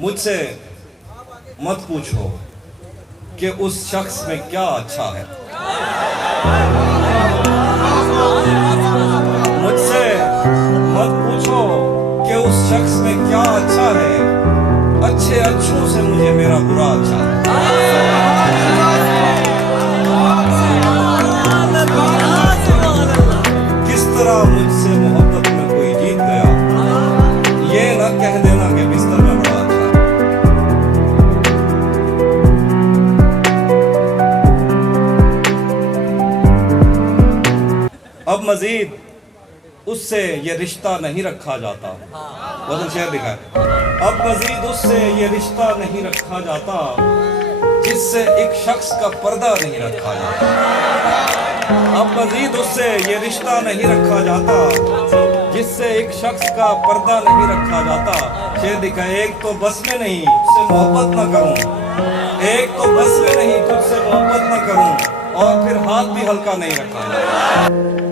मुझसे मत पूछो कि उस शख्स में क्या अच्छा है। मुझसे मत पूछो कि उस शख्स में क्या अच्छा है। अच्छे अच्छों से मुझे मेरा बुरा अच्छा है। किस तरह मुझसे मोहब्बत में कोई जीत गया, ये न कह देना कि बिस्तर में बड़ा अच्छा है। अब मजीद उससे ये रिश्ता नहीं रखा जाता। वज़न शेर लिखा है। अब मजीद उससे ये रिश्ता नहीं रखा जाता जिससे एक शख्स का पर्दा नहीं रखा जाता। अब मजीद उससे ये रिश्ता नहीं रखा जाता जिससे एक शख्स का पर्दा नहीं रखा जाता। शेर लिखा है। एक तो बस में नहीं तुझसे मोहब्बत ना करूं, एक तो बस में नहीं तुझसे मोहब्बत ना करूं, और फिर हाथ भी हल्का नहीं रखा जाता।